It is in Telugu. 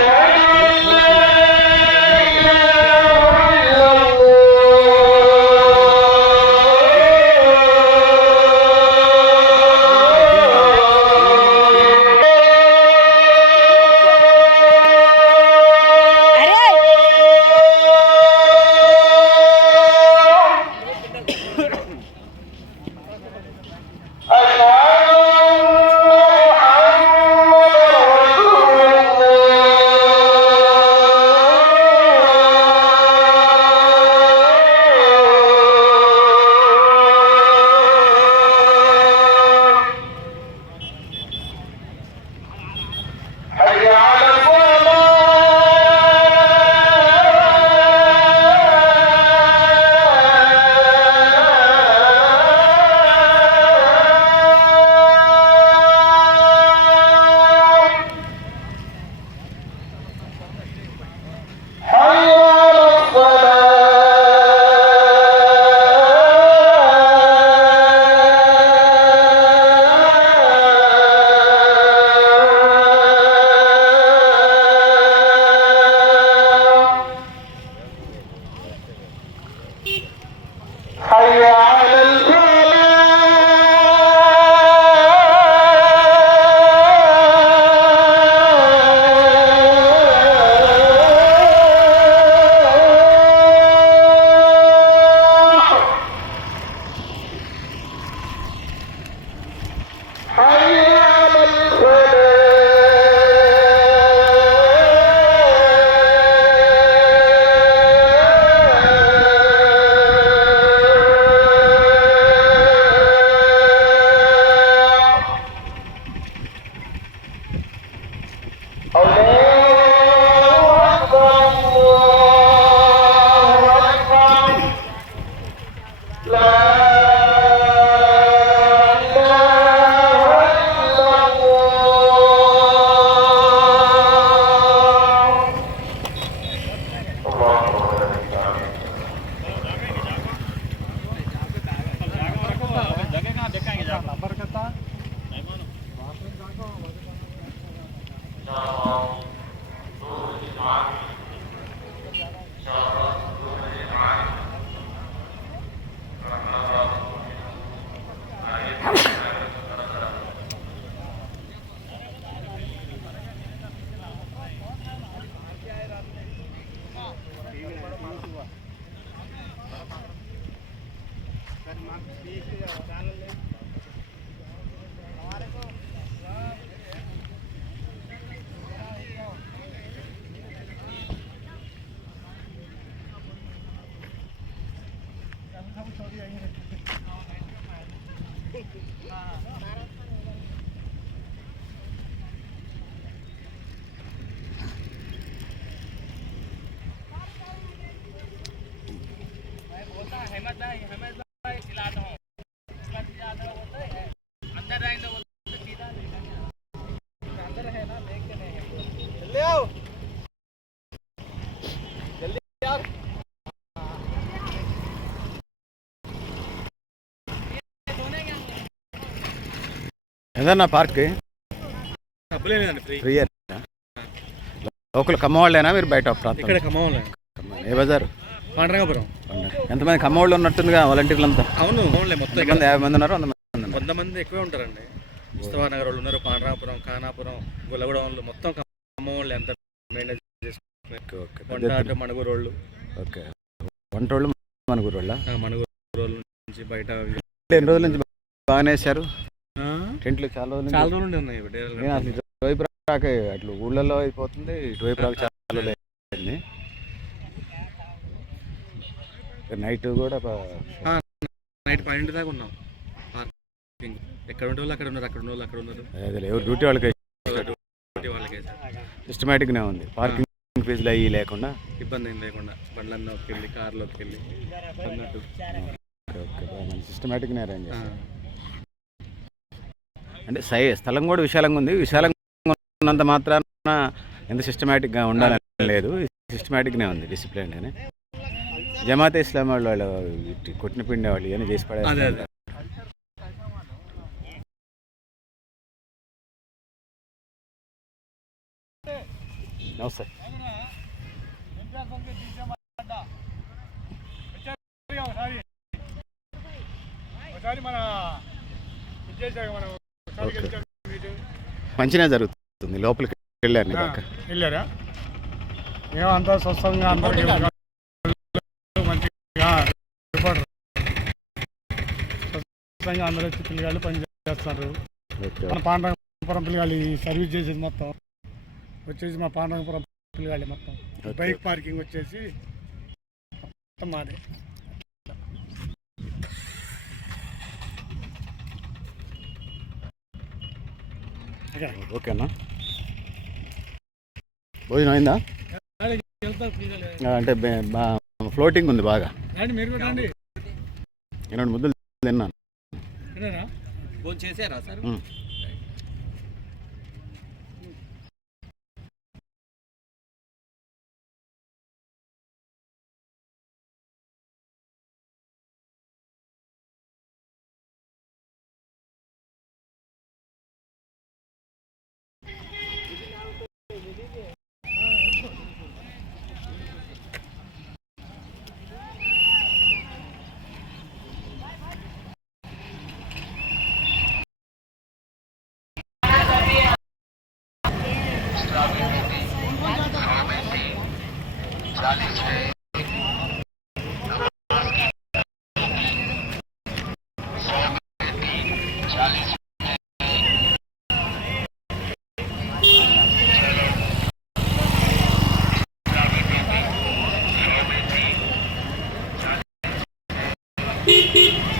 Hãy subscribe 아, 자. Parang ఏదన్నా పార్క్? ఫ్రీ లోకల్ ఖమ్మవాళ్ళేనా మీరు బయట ప్రాంతం? ఏ బజారు? పాండ్రంగపురం. ఎంతమంది ఖమ్మవాళ్ళు ఉన్నట్టుందిగా వాలంటీర్లు అంతా అవును మొత్తం యాభై మంది ఉన్నారు? వంద మంది ఉన్నారు? వంద మంది ఎక్కువే ఉంటారండి. ముస్తఫా నగర్ వాళ్ళు ఉన్నారు పాండ్రాపురం ఖానాపురం గుల్లగూడెం వాళ్ళు మొత్తం ఖమ్మం వాళ్ళు ఎంత వంట అంటే మణుగూరు వాళ్ళు ఓకే. వంట వాళ్ళు మణుగూరు వాళ్ళ నుంచి బయట ఎన్ని రోజుల నుంచి బాగానే వేశారు? ఆ? టెంట్లు చాలా రోజుల చాలా నుంచి రోజులు ఉన్నాయి నేను అసలు ఇటువైపు రాక అట్లు ఊళ్ళల్లో అయిపోతుంది ఇటువైపు రాక చాలా రోజులు అయింది. నైట్ కూడా నైట్ పన్నెండు దాకా ఉన్నాం. పార్కింగ్. ఎక్కడ ఉండే వాళ్ళు అక్కడ ఉన్నారు అక్కడ ఉన్న వాళ్ళు అక్కడ ఉన్నారు. అదే ఎవరు డ్యూటీ వాళ్ళకి డ్యూటీ వాళ్ళకే సిస్టమేటిక్నే ఉంది. పార్కింగ్ ఫీజులు అయ్యి లేకుండా. ఇబ్బంది ఏం లేకుండా బండ్లన్నోకి వెళ్ళి కార్లోకి వెళ్ళి అన్నట్టు ఓకే ఓకే సిస్టమేటిక్నే అరేంజ్ ఆ. అంటే సై స్థలం కూడా విశాలంగా ఉంది. విశాలంగా ఉన్నంత మాత్రాన ఎంత సిస్టమేటిక్గా ఉండాలని లేదు. సిస్టమేటిక్నే ఉంది డిసిప్లిన్ అని జమాతే ఇస్లాం వాళ్ళు వాళ్ళు ఇట్టి కొట్టిన పిండి వాళ్ళు ఏమైనా చేసి అదే నమస్తే. ఒకసారి మన ఇచ్చేసాక మనం మంచిగా జరుగుతుంది. లోపలికి వెళ్ళాను వెళ్ళారా? ఏమో అంతా స్వస్థంగా అందరికీ మంచిగా స్వస్థంగా అందరూ వచ్చి పిల్లగాళ్ళు పని చేస్తారు ఓకే. మన పాండరంగపురం పిల్లగాళ్ళు సర్వీస్ చేసేది మొత్తం. వచ్చేసి మా పాండరంగపురం పిల్లగాళ్ళు మొత్తం. బైక్ పార్కింగ్ వచ్చేసి మొత్తం మాదే. ఓకేనా? భోజనం అయిందా? అంటే ఫ్లోటింగ్ ఉంది బాగా. రెండు ముద్దలు తిన్నాను. ચાલી છે beep beep